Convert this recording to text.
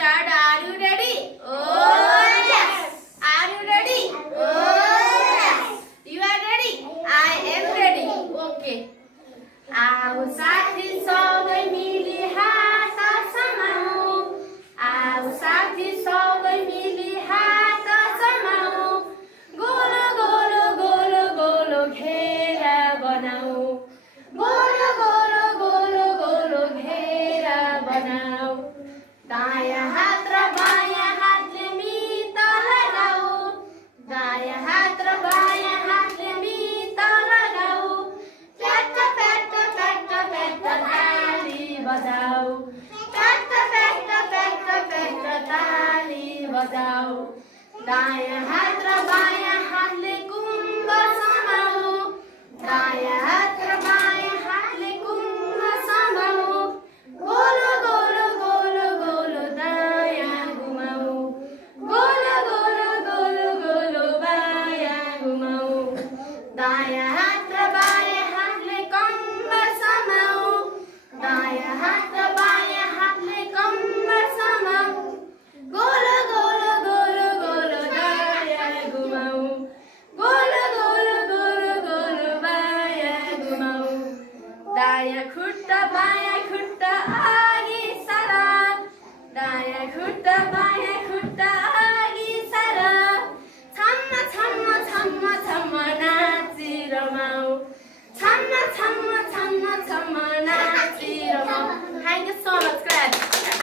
start. Are you ready? Oh yes. Are you ready? Oh yes. You are ready? I am ready. Okay. आओ साथी सबै मिली हात समाऊ, आओ साथी सबै मिली हात समाऊ, गोलो गोलो गोलो गोलो घेरा बनाऊ, गोलो गोलो गोलो गोलो घेरा बनाऊ, दायाँ हात र बायाँ हातले मित लगाऊ, दायाँ हात र बायाँ हातले मित लगाऊ, प्याट प्याट प्याट प्याट ताली बजाऊ, प्याट प्याट प्याट प्याट ताली बजाऊ, दायाँ हात र बायाँ हातले कुम्भ समाऊ, दायाँ